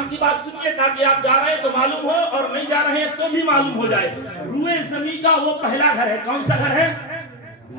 کام کی بات سنیے تاکہ آپ جا رہے ہیں تو معلوم ہو اور نہیں جا رہے ہیں تو بھی معلوم ہو جائے. روئے زمین کا وہ پہلا گھر ہے. کون سا گھر ہے؟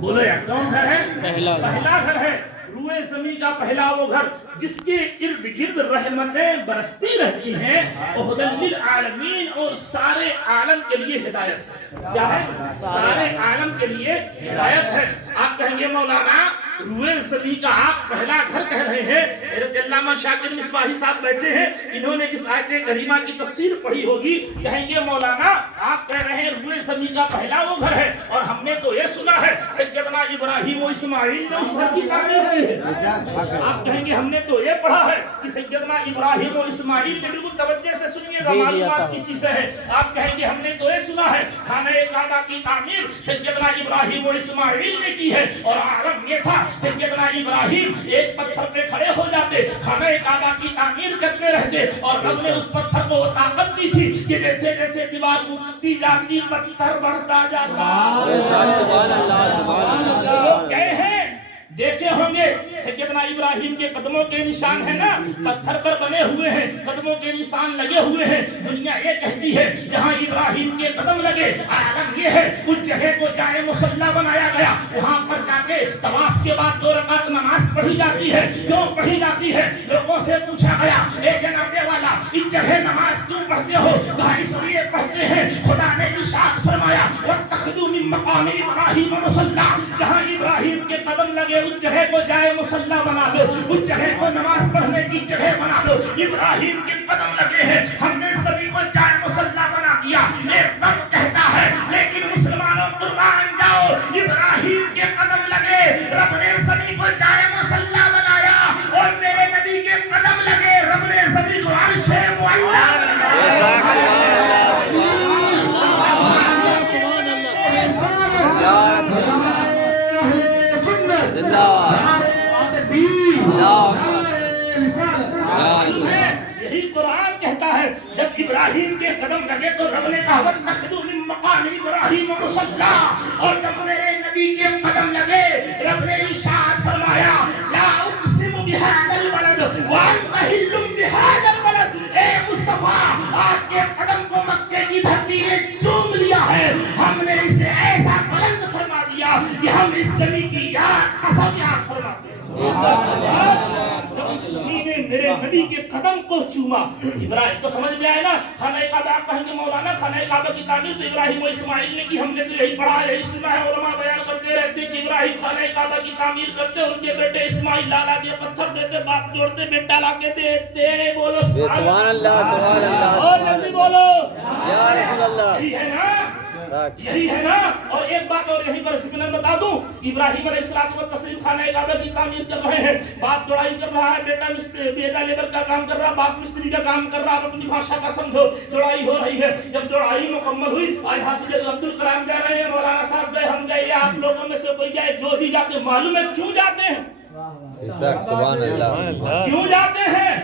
بولو یار کون گھر ہے؟ پہلا گھر ہے. روئے زمین کا پہلا وہ گھر جس کے ارد گرد رحمتیں برستی رہتی ہیں. اہدل للعالمین اور سارے عالم کے لیے ہدایت ہے. کیا ہے؟ سارے عالم کے لیے ہدایت ہے. آپ کہیں گے مولانا روئے زمین کا آپ پہلا گھر کہہ رہے ہیں. حضرت علامہ شاکر مصباحی صاحب بیٹھے ہیں, انہوں نے اس آیت کریمہ کی تفسیر پڑھی ہوگی. کہیں گے مولانا آپ کہہ رہے ہیں روئے زمین کا پہلا وہ گھر ہے, اور ہم نے تو یہ سنا ہے سیدنا ابراہیم و اسماعیل نے اس گھر کی تعمیر کی ہے. آپ کہیں گے ہم نے تو یہ پڑھا ہے کہ سیدنا ابراہیم و اسماعیل نے, بالکل توجہ سے سنیے گا معلومات کی چیزیں ہیں. آپ کہیں گے ہم نے تو یہ سنا ہے خانہ کعبہ کی تعمیر سیدنا ابراہیم و اسماعیل نے کی ہے, اور عالم یہ تھا سیدنا ابراہیم ایک پتھر پہ کھڑے ہو جاتے, خانہ کعبہ کی تعمیر کرتے رہتے, اور رب نے اس پتھر کو وہ طاقت دی تھی کہ جیسے جیسے دیوار اٹھتی جاتی پتھر بڑھتا جاتا. سبحان اللہ سبحان اللہ. لوگ کہے ہیں دیکھے ہوں گے سیدنا ابراہیم کے قدموں کے نشان ہیں نا, پتھر پر بنے ہوئے ہیں, قدموں کے نشان لگے ہوئے ہیں. دنیا یہ کہتی ہے جہاں ابراہیم کے قدم لگے عالم یہ ہے اس جگہ کو جائے مصلی بنایا گیا. وہاں پر جا کے طواف کے بعد 2 رکعت نماز پڑھی جاتی ہے. کیوں پڑھی جاتی ہے؟ لوگوں سے پوچھا گیا اے جناب والا اس جگہ نماز کیوں پڑھتے ہو؟ کہا اس لیے پڑھتے ہیں خدا نے ارشاد فرمایا واتخذوا من مقام ابراہیم مصلی, جہاں ابراہیم کے قدم لگے اس جگہ کو جائے مصلی بنا لو, اس جگہ کو نماز پڑھنے کی جگہ بنا لو. ابراہیم کے قدم لگے ہیں, ہم نے سبھی کو جائے مصلی بنا دیا. ایک رب کہتا ہے لیکن مسلمانوں قربان جاؤ, ابراہیم کے قدم لگے, رب نے سبھی کو جائے مصلی بنایا, اور میرے نبی کے قدم لگے, رب نے سبھی کو عرش معلیٰ بنایا. یہی قرآن کہتا ہے جب ابراہیم کے قدم لگے تو رب نے کہا واتخذوا من مقام ابراہیم مصلی, اور جب میرے نبی کے قدم لگے رب نے ارشاد فرمایا لا اقسم بهذا البلد وانت حل بهذا البلد. اے مصطفیٰ آپ کے قدم کو مکے کی دھرتی نے چوم لیا ہے, ہم نے اسے ایسا بلند فرما دیا کہ ہم اس زمین کی یاد قسم یاد فرماتے ہیں. میرے نبی کے قدم کو چوما. ابراہیم تو سمجھ میں آئے نا, خانہ کعبہ آپ کہیں گے مولانا خانہ کعبہ کی تعمیر تو ابراہیم و اسماعیل نے کی, ہم نے تو یہی پڑھا یہی سنا ہے, علماء بیان کرتے رہتے ہیں کہ ابراہیم خانہ کعبہ کی تعمیر کرتے, ان کے بیٹے اسماعیل لالا کے پتھر دیتے, باپ جوڑتے, بیٹا لا کے دیتے. بولو سبحان اللہ سبحان اللہ. اور جلدی بولو یا رسول اللہ. یہی ہے نا, یہی ہے نا. اور ایک بات اور یہیں پر سپنر بتا دوں, ابراہیم علیہ السلام و تسلیم خانہ کعبہ کی تعمیر کر رہے ہیں, باپ دوڑائی کر رہا ہے, بیٹا لیبر کا کام کر رہا ہے, باپ مستری کا کام کر رہا ہے. اپنی بھاشا کا سمجھو, دوڑائی ہو رہی ہے. جب دوڑائی مکمل ہوئی, آج حافظ عبدالکلام جا رہے ہیں, مولانا صاحب گئے, ہم گئے, یا آپ لوگوں میں سے کوئی جائے, جو بھی جاتے معلوم ہے کیوں جاتے ہیں؟ سبحان اللہ. کیوں جاتے ہیں؟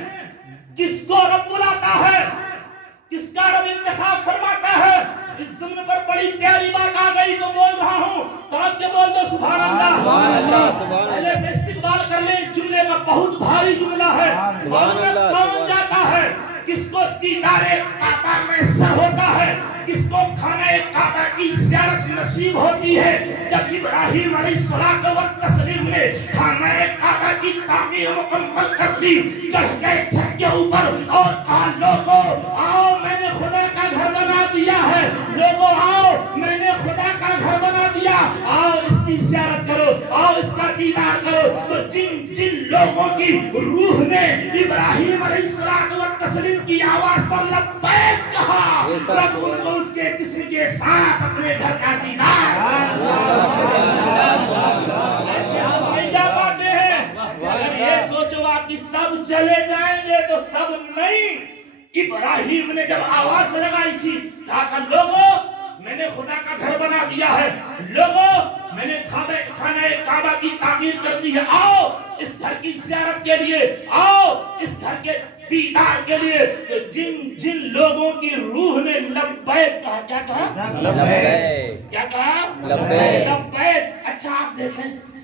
کس کو رب بلاتا ہے, کس کا رب انتخاب فرماتا ہے. اس زمین پر بڑی پیاری بات آ گئی تو بول رہا ہوں, کہاں کے بول دو سبحان اللہ. سبحان اللہ سبحان اللہ. پہلے سے استقبال کر لیں, جملے کا بہت بھاری جملہ ہے. سبحان اللہ. کون جاتا ہے؟ کس کو دیدار کعبہ میں سر ہوتا ہے, کس کو خانہ کعبہ کی زیارت نصیب ہوتی ہے. جب ابراہیم علیہ السلام و تسلیم نے خانہ کعبہ کی تعمیر مکمل کر لی, چڑھ گئے چھت کے اوپر اور کہا لوگوں آؤ میں نے خدا کا گھر بنا دیا ہے, لوگوں آؤ میں نے خدا کا گھر بنا دیا, آؤ اس کی زیارت کرو, آؤ اس کا دیدار کرو. تو جن جن لوگوں کی روح نے ابراہیم علیہ السلام و تسلیم کی آواز پر لبیک کہا, رب ان کو اس کے جسم کے ساتھ اپنے گھر کا دیدار. نہیں جا پاتے ہیں. اگر یہ سوچو آپ کی سب چلے جائیں گے تو سب نہیں. ابراہیم نے جب آواز لگائی تھی, کہا کہ لوگوں میں نے خدا کا گھر بنا دیا ہے, لوگوں میں نے خانہ کعبہ کی تعمیر کر دی ہے, آؤ اس گھر کی زیارت کے لیے, آؤ اس گھر کے دیدار کے لیے. تو جن جن لوگوں کی روح نے لبیک کہا, کیا کہا؟ لبیک. کیا کہا؟ لبیک. لبیک. اچھا آپ دیکھیں